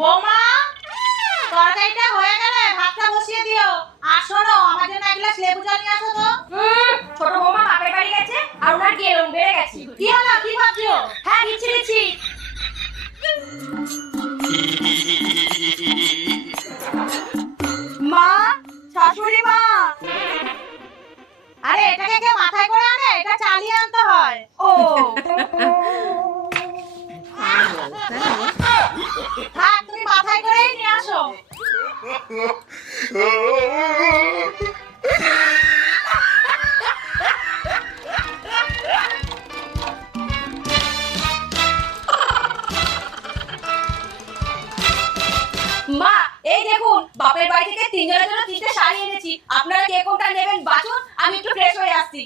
বৌমা, তরকারিটা হয়ে গেলে ভাতটা বসিয়ে দিও। আর শোনো, আমার জন্য এক গ্লাস লেবু জল নিয়ে আসো তো। ছোট বৌমা বাপের বাড়ি গেছে আর ওনার গেলুম বেড়ে গেছে। কি হলো, কি ভাবছো? হ্যাঁ দিচ্ছি। মা, শাশুড়ি মা। আরে এটাকে কেউ মাথায় করে আনে? এটা চালিয়ে আনতে হয়। ও থাক, তুমি মাথায় করেই নিয়ে আসো। মা, এই দেখুন বাপের বাড়ি থেকে তিনজনের জন্য তিনটে শাড়ি এনেছি। আপনারা কে কোনটা নেবেন বাছুন, আমি একটু ফ্রেশ হয়ে আসছি।